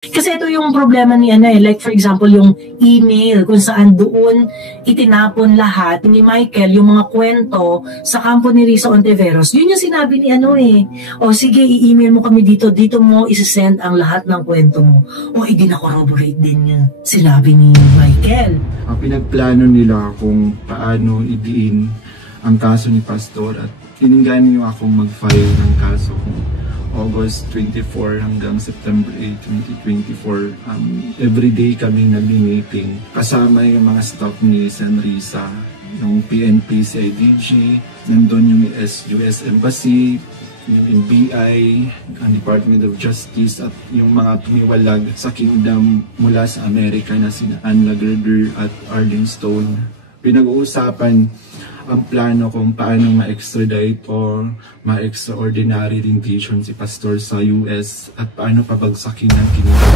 Kasi ito yung problema ni like for example yung email kung saan doon itinapon lahat ni Michael yung mga kwento sa kampo ni Risa Ontiveros. Yun yung sinabi ni o sige i-email mo kami dito mo isisend ang lahat ng kwento mo. O idina-corroborate din niya sinabi ni Michael. Pinagplano nila kung paano idiin ang kaso ni Pastor at hininggan niyo akong mag-file ng kaso August 24 hanggang September 8, 2024. Everyday kami nag-meeting kasama yung mga staff ni Sen. Risa, yung PNP, CIDG, nandun yung US Embassy, yung NBI, ang Department of Justice at yung mga tumiwalag sa kingdom mula sa Amerika na sina Ann Lagerder at Arlene Stone. Pinag-uusapan ang plano kung paano ma-extradite o ma-extraordinary rendition si Pastor sa US at paano pabagsakin ng kingdom.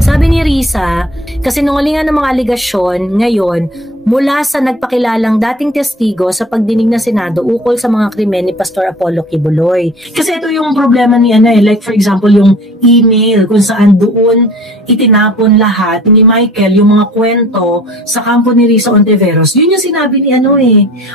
Sabi ni Risa, kasi nungalingan ng mga aligasyon ngayon mula sa nagpakilalang dating testigo sa pagdinig ng Senado ukol sa mga krimen ni Pastor Apollo Kibuloy. Kasi ito yung problema ni like for example yung email kung saan doon itinapon lahat ni Michael yung mga kwento sa kampo ni Risa Ontiveros. Yun yung sinabi ni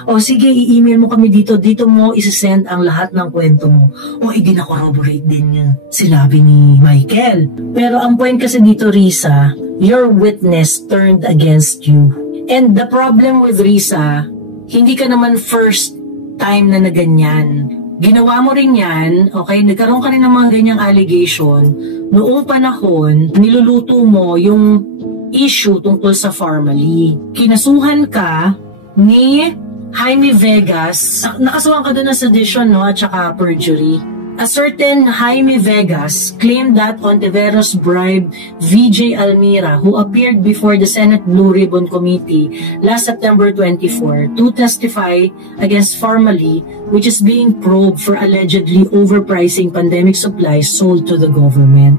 o sige i-email mo kami dito mo isisend ang lahat ng kwento mo. O idina-corroborate din niya sinabi ni Michael. Pero ang point kasi dito Risa, your witness turned against you. And the problem with Risa, hindi ka naman first time na naganyan. Ginawa mo rin yan, okay? Nagkaroon ka rin ng mga ganyang allegation. Noong panahon, niluluto mo yung issue tungkol sa Farmally. Kinasuhan ka ni Jaime Vegas. Nakasuhan ka doon na sedition, no? At saka perjury. A certain Jaime Vegas claimed that Ontiveros bribed VJ Almira, who appeared before the Senate Blue Ribbon Committee last September 24 to testify against Farmally, which is being probed for allegedly overpricing pandemic supplies sold to the government.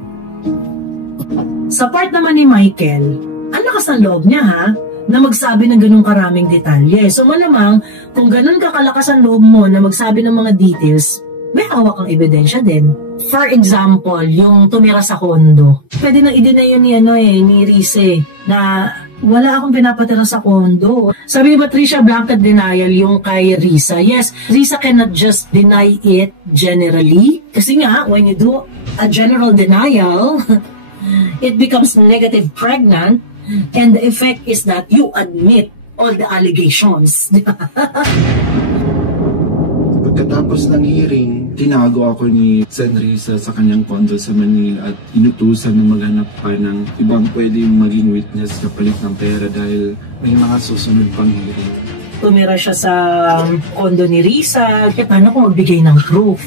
Sa part naman ni Michael, ang lakas ng loob niya na magsabi ng ganun karaming detalye. So malamang, kung ganun kakalakas ang loob mo na magsabi ng mga details, may hawak kang ebidensya din. For example, yung tumira sa kondo. Pwede nang i-deny yun ni Rize na wala akong pinapatira sa kondo. Sabi ni Patricia, blanket denial yung kay Risa. Yes, Risa cannot just deny it generally. Kasi nga, when you do a general denial, it becomes negative pregnant and the effect is that you admit all the allegations. Pagkatapos ng hearing, tinago ako ni Sen. Risa sa kanyang condo sa Manila at inutusan na maghanap pa ng ibang pwedeng maging witness kapalit ng pera dahil may mga susunod pang hearing. Tumira siya sa condo ni Risa. Paano kung magbigay ng proof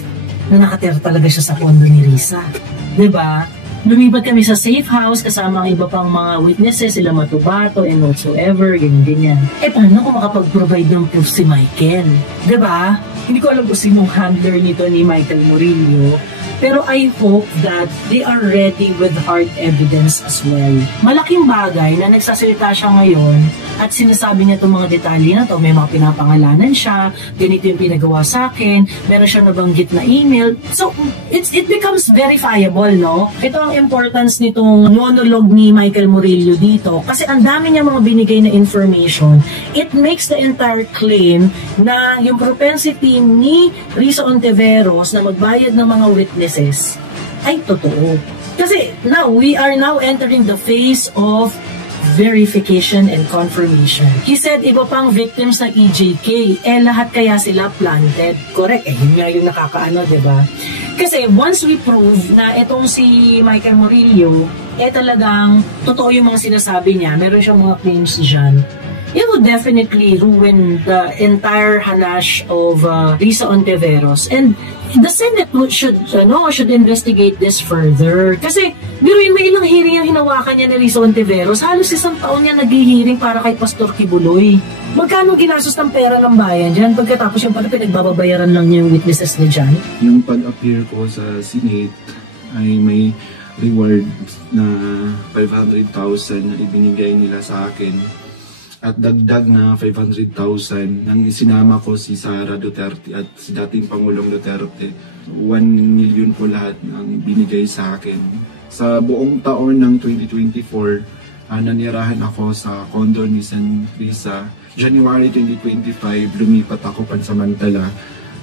na nakatira talaga siya sa condo ni Risa? Diba? Lumipat kami sa safe house kasama ang iba pang mga witnesses, sila Matubato and whatsoever, ganyan. Paano kung makapag-provide ng proof si Michael? Diba? Hindi ko alam kung sinong handler nito ni Michael Murillo, pero I hope that they are ready with hard evidence as well. Malaking bagay na nagsasalita siya ngayon at sinasabi niya itong mga detalye na to. May mga pinapangalanan siya, ganito yung pinagawa sa akin, meron siya nabanggit na email. So, it becomes verifiable, no? Ito ang importance nitong monologue ni Michael Murillo dito. Kasi ang dami niya mga binigay na information. It makes the entire claim na yung propensity ni Risa Ontiveros na magbayad ng mga witnesses ay totoo. Kasi we are now entering the phase of verification and confirmation. He said iba pang victims ng EJK, lahat kaya sila planted. Correct, yun nga yung nakakaano, diba? Kasi once we prove na itong si Michael Murillo, talagang totoo yung mga sinasabi niya, meron siyang mga claims dyan, it would definitely ruin the entire hanash of Risa Ontiveros. And the Senate should investigate this further. Kasi, biruin may ilang hearing ang hinawakan niya ni Risa Ontiveros. Halos isang taon niya nag-hearing para kay Pastor Kibuloy. Magkano ginastos ng pera ng bayan dyan? Pagkatapos yung pala pinagbababayaran lang niya yung witnesses na dyan? Yung pag-appear ko sa Senate ay may reward na 500,000 na ibinigay nila sa akin. at dagdag na 500,000 nang isinama ko si Sara Duterte at si dating Pangulong Duterte. 1 million po lahat ng binigay sa akin. Sa buong taon ng 2024, nanirahan ako sa condo ni San Risa. January 2025, lumipat ako pansamantala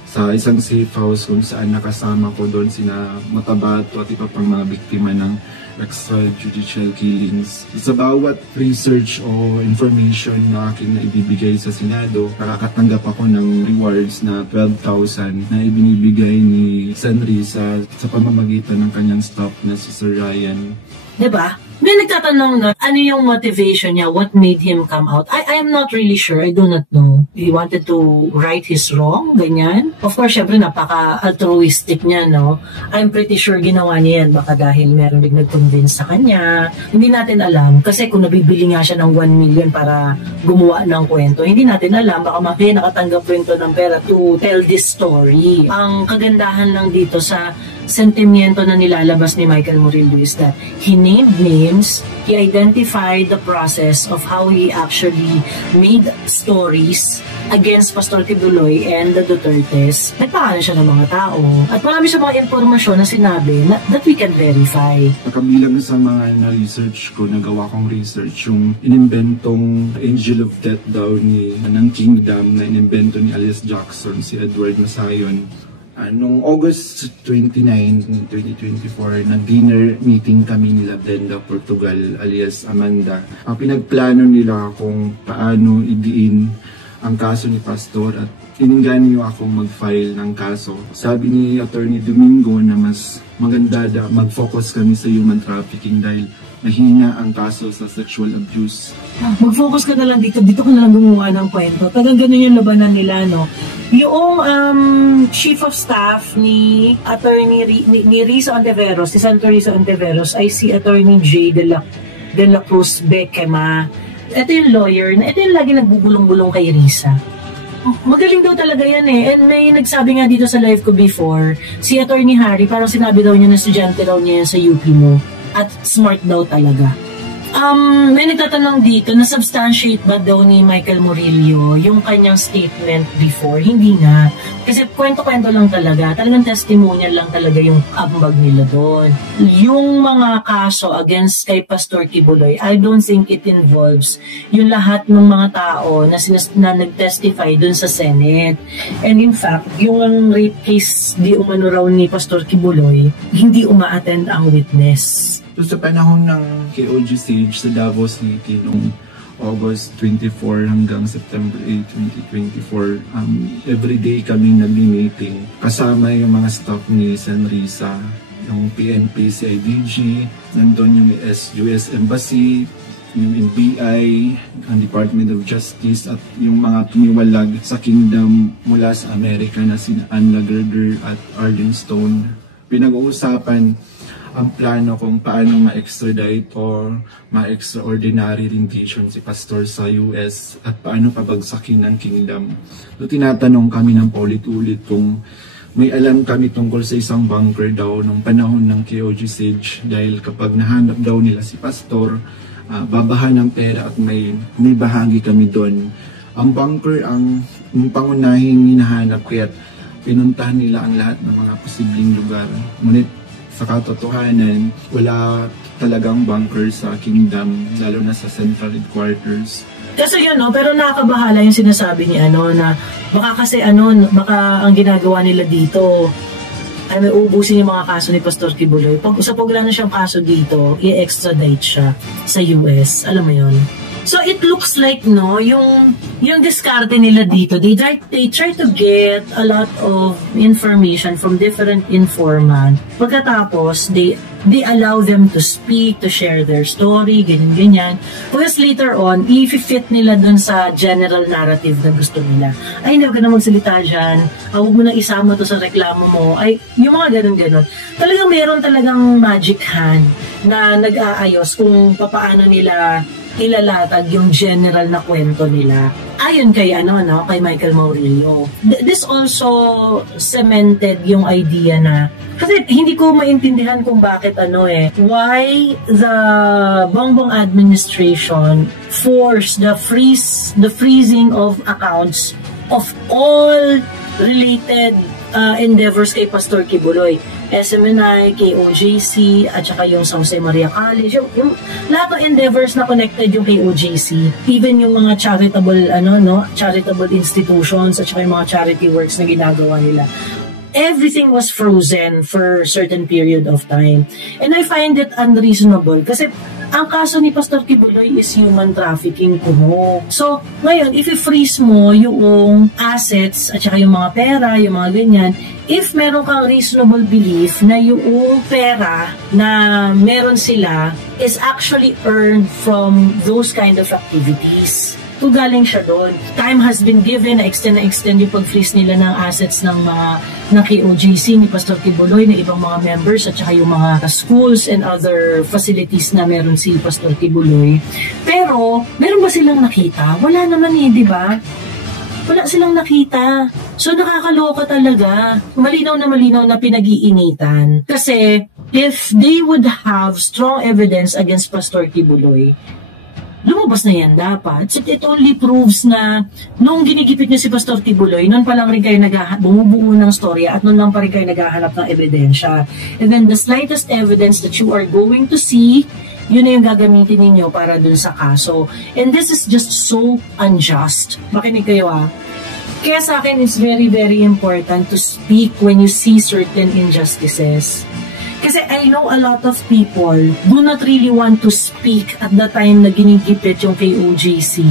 sa isang safe house kung saan nakasama ko doon sina Matabato at iba pang mga biktima ng extrajudicial killings. Sa bawat research o information na aking naibibigay sa Senado, nakakatanggap ako ng rewards na 12,000 na ibinibigay ni San Risa sa pamamagitan ng kanyang staff na si Sir Ryan. Diba? May nagtatanong na, ano yung motivation niya? What made him come out? I am not really sure. I do not know. He wanted to right his wrong? Ganyan? Of course, syempre, napaka-altruistic niya, no? I'm pretty sure ginawa niya yan. Baka dahil meron din nag-convince sa kanya. Hindi natin alam. Kasi kung nabibili nga siya ng 1 million para gumawa ng kwento, hindi natin alam. Baka mamaya nakatanggap kwento ng pera to tell this story. Ang kagandahan lang dito sa sentimiento na nilalabas ni Michael Murillo is that he named names, he identified the process of how he actually made stories against Pastor Kibuloy and the Dutertes. Nagpakala siya ng mga tao at marami siya mga informasyon na sinabi that we can verify. Kabilang sa mga na-research ko, nagawa kong research, yung inimbentong Angel of Death daw ng Kingdom na inimbento ni Alice Jackson, si Edward Masayon. Noong August 29, 2024, nag-dinner meeting kami nila Brenda Portugal alias Amanda. Pinagplano nila kung paano idiin ang kaso ni Pastor at ininggan niyo akong mag-file ng kaso. Sabi ni Attorney Domingo na mas maganda mag-focus kami sa human trafficking dahil mahina ang kaso sa sexual abuse. Mag-focus ka na lang dito ka na lang gumawa ng kwento. Tagang ganun yung labanan nila, no? Yung chief of staff ni Attorney ni Risa Ontiveros, si Senator Risa Ontiveros, ay si Attorney J. de la Cruz Bequema. Ito yung lawyer, ito yung lagi nagbubulong-bulong kay Risa. Magaling daw talaga yan eh. And may nagsabi nga dito sa live ko before, si Attorney Harry, parang sinabi daw niya na estudyante daw niya yan sa UP mo. At smart daw talaga. May nagtatanong dito, na-substantiate ba daw ni Michael Murillo yung kanyang statement before? Hindi nga. Kasi kwento-kwento lang talaga. Talagang testimonial lang talaga yung ambag nila doon. Yung mga kaso against kay Pastor Kibuloy, I don't think it involves yung lahat ng mga tao na nag-testify doon sa Senate. And in fact, yung rape case di umano raw ni Pastor Kibuloy, hindi uma-attend ang witness. So, sa panahon ng KOG Sage sa Davao City noong August 24 hanggang September 8, 2024, everyday kami nagli-meeting kasama yung mga staff ni San Risa, yung PNP, CIDG, nandun yung US Embassy, yung NBI, ang Department of Justice at yung mga tumiwalag sa Kingdom mula sa Amerika na sina Ann Lagerder at Arlen Stone. Pinag-uusapan ang plano kung paano ma-extradite o ma-extraordinary rendition si Pastor sa US at paano pabagsakin ang Kingdom. So, tinatanong kami ng paulit-ulit kung may alam kami tungkol sa isang bunker daw nung panahon ng KOG Siege dahil kapag nahanap daw nila si Pastor, babaha ng pera at may bahagi kami doon. Ang bunker ang pangunahing hinahanap kaya pinuntahan nila ang lahat ng mga posibleng lugar. Ngunit sa katotohanan, wala talagang bunker sa Kingdom, lalo na sa Central Headquarters. Kasi yun, no? Pero nakakabahala yung sinasabi ni na baka kasi baka ang ginagawa nila dito ay may ubusin yung mga kaso ni Pastor Kibuloy. Pag wala na siyang kaso dito, i-extradite siya sa US. Alam mo yun? So it looks like yung diskarte nila dito, they try to get a lot of information from different informant. Pagkatapos they allow them to speak, to share their story, ganyan. Because later on, i-fit nila dun sa general narrative na gusto nila. Ay, hindi ka na magsalita dyan. Huwag mo na isama to sa reklamo mo. Ay, yung mga ganun-ganun. Talagang meron talagang magic hand na nag-aayos kung paano nila ilalatag yung general na kwento nila. Ayon kay kay Michael Maurilio. This also cemented yung idea na kasi hindi ko maintindihan kung bakit why the Bongbong administration forced the freezing of accounts of all related endeavors kay Pastor Kibuloy. SMNI, KOJC, at saka yung San Jose Maria College, yung lahat ng endeavors na connected yung KOJC, even yung mga charitable institutions, at saka yung mga charity works na ginagawa nila. Everything was frozen for a certain period of time. And I find it unreasonable kasi ang kaso ni Pastor Kibuloy is human trafficking kumo. So, ngayon, if i-freeze mo yung assets at saka yung mga pera, yung mga ganyan, if meron kang reasonable belief na yung pera na meron sila is actually earned from those kind of activities. Kung galing siya doon. Time has been given na extend yung pag-freeze nila ng assets ng KOJC ni Pastor Kibuloy, na ibang mga members at saka yung mga schools and other facilities na meron si Pastor Kibuloy. Pero, meron ba silang nakita? Wala naman di ba? Wala silang nakita. So, nakakaloka talaga. Malinaw na pinag-iinitan. Kasi, if they would have strong evidence against Pastor Kibuloy, lumabas na yan dapat. So it only proves na nung ginigipit niyo si Pastor Kibuloy, noon pa lang rin kayo bumubuo ng storya at noon lang pa rin kayo naghahanap ng ebidensya. And then the slightest evidence that you are going to see, yun na yung gagamitin ninyo para dun sa kaso. And this is just so unjust. Makinig kayo Kaya sa akin, it's very, very important to speak when you see certain injustices. Kasi I know a lot of people do not really want to speak at the time na ginigipit yung KOJC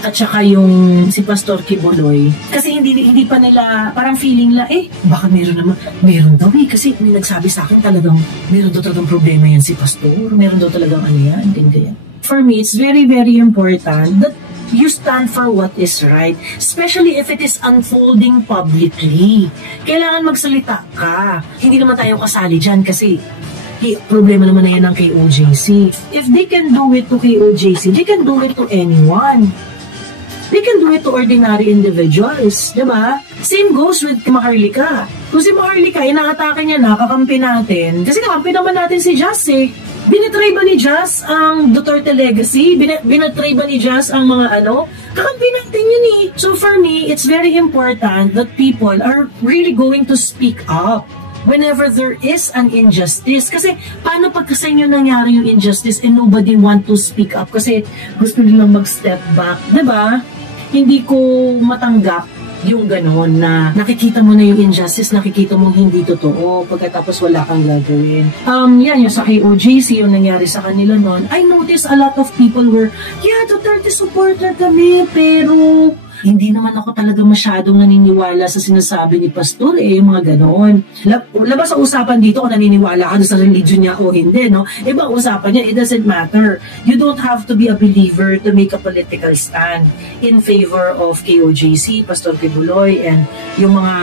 at saka yung si Pastor Kibuloy. Kasi hindi pa nila, parang feeling la, baka meron daw kasi may nagsabi sa akin talagang, meron daw talagang problema yan si Pastor, meron daw talagang yan, ganyan. For me, it's very, very important that you stand for what is right, especially if it is unfolding publicly. Kailangan magsalita ka. Hindi naman tayo kasali dyan kasi problema naman na yan ng KOJC. If they can do it to KOJC, they can do it to anyone. They can do it to ordinary individuals, di ba? Same goes with Maharlika. Kung si Maharlika, inaatake niya kakampi natin. Kasi kakampi naman natin si Jazz Binatry ba ni Jazz ang Duterte legacy? Binatry ba ni Jazz ang mga Kakampi natin yun So for me, it's very important that people are really going to speak up whenever there is an injustice. Kasi paano pagka sa inyo nangyari yung injustice and nobody want to speak up kasi gusto nilang mag-step back, diba? Hindi ko matanggap yung gano'n na nakikita mo na yung injustice, nakikita mo hindi totoo, pagkatapos wala kang gagawin. Yan yung sa KOJC, yung nangyari sa kanila noon, I noticed a lot of people were, Duterte supporter kami, pero hindi naman ako talaga masyadong naniniwala sa sinasabi ni Pastor, yung mga ganoon. Labas sa usapan dito kung naniniwala ka sa religion niya o hindi, no? Ibang usapan niya, it doesn't matter. You don't have to be a believer to make a political stand in favor of KOJC, Pastor Kibuloy, and yung mga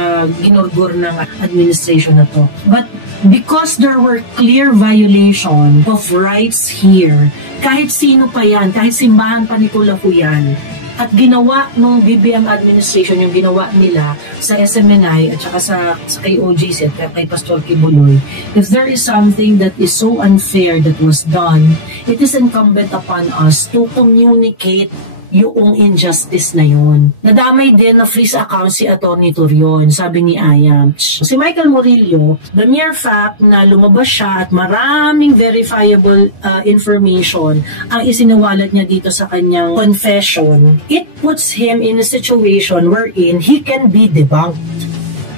ginurgur ng administration na to. But because there were clear violation of rights here, kahit sino pa yan, kahit simbahan pa ni Tulafu yan, at ginawa nung BBM administration, yung ginawa nila sa SMNI at saka sa KOJC at kay Pastor Kibuloy, if there is something that is so unfair that was done, it is incumbent upon us to communicate yung injustice na yun. Nadamay din na freeze account si Atty. Torion, sabi ni Ayam. Si Michael Murillo, the mere fact na lumabas siya at maraming verifiable information ang isinawalat niya dito sa kanyang confession, it puts him in a situation wherein he can be debunked.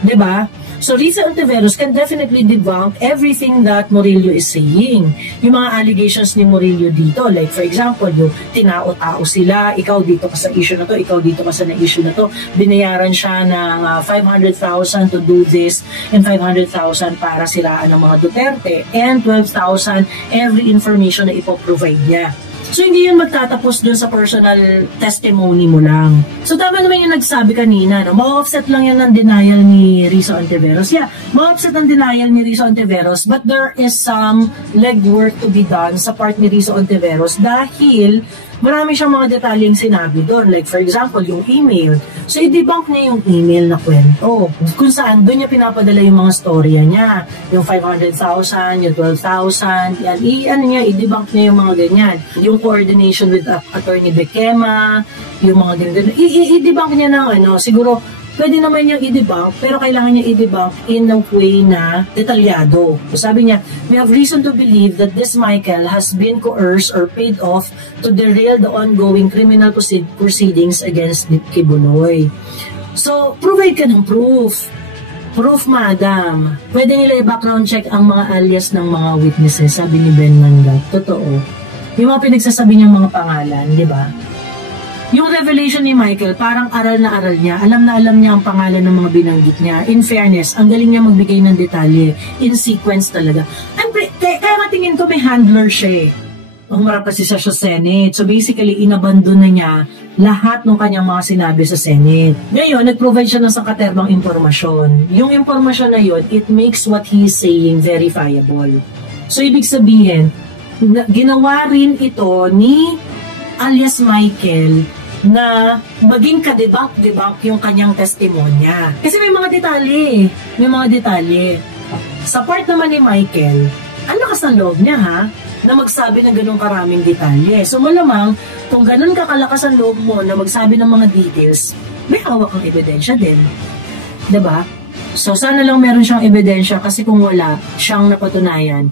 Diba? So Riza Ontiveros can definitely debunk everything that Murillo is saying. Yung mga allegations ni Murillo dito, like for example, yung tinao-tao sila, ikaw dito ka sa issue na to, ikaw dito ka sa issue na to, binayaran siya ng 500,000 to do this and 500,000 para siraan ng mga Duterte and 12,000 every information na ipoprovide niya. So, hindi yun magtatapos dun sa personal testimony mo lang. So, tama naman yung nagsabi kanina, no? Ma-offset lang yan ng denial ni Riza Ontiveros. Yeah, ma-offset ang denial ni Riza Ontiveros, but there is some legwork to be done sa part ni Riza Ontiveros dahil marami siyang mga detalyeng sinabi doon. Like for example, yung email. So i-debunk niya yung email na kwento. Kung saan doon niya pinapadala yung mga storya niya. Yung 500,000, yung 12,000, yan. I-debunk niya yung mga ganyan. Yung coordination with Attorney Bekema, yung mga ganyan. I-debunk niya ng siguro pwede naman niyang i-debunk, pero kailangan niya i-debunk in a way na detalyado. So sabi niya, we have reason to believe that this Michael has been coerced or paid off to derail the ongoing criminal proceedings against Kibuloy. So, provide ka ng proof. Proof, madam. Pwede nila i-background check ang mga alias ng mga witnesses, sabi ni Ben Mandat. Totoo. Yung mga pinagsasabi niyang mga pangalan, di ba? Yung revelation ni Michael, parang aral na aral niya. Alam na alam niya ang pangalan ng mga binanggit niya. In fairness, ang galing niya magbigay ng detalye. In sequence talaga. Kaya nga tingin ko may handler siya eh. Humarap kasi siya sa Senate. So basically, inabandon na niya lahat ng kanyang mga sinabi sa Senate. Ngayon, nag-provide siya ng sangkaterbang impormasyon. Yung impormasyon na yun, it makes what he is saying verifiable. So ibig sabihin, ginawa rin ito ni alias Michael na maging ka-debunk yung kanyang testimonya. Kasi may mga detalye. May mga detalye. Sa part naman ni Michael, ang lakas ng loob niya na magsabi ng ganung karaming detalye. So malamang, kung ganun kakalakas ang loob mo na magsabi ng mga details, may hawak ang ebidensya din. Diba? So sana lang meron siyang ebidensya kasi kung wala siyang napatunayan,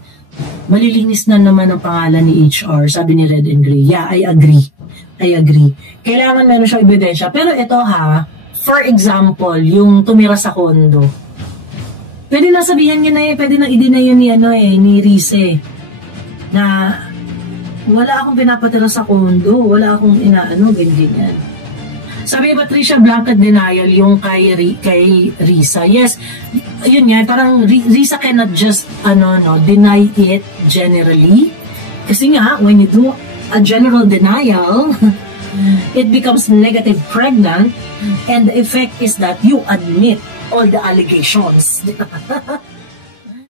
malilinis na naman ang pangalan ni HR, sabi ni Red and Gray. Yeah, I agree. Kailangan meron siyang ebidensya. Pero ito for example, yung tumira sa kondo. Pwede na sabihan niya pwede na i-deny yun ni Rize. Na wala akong pinapatira sa kondo, wala akong ganyan. Sabi ni Patricia, blanket denial yung kay Risa. Yes, yun nga, parang Risa cannot just deny it generally. Kasi nga, when you do a general denial, it becomes negative pregnant, and the effect is that you admit all the allegations.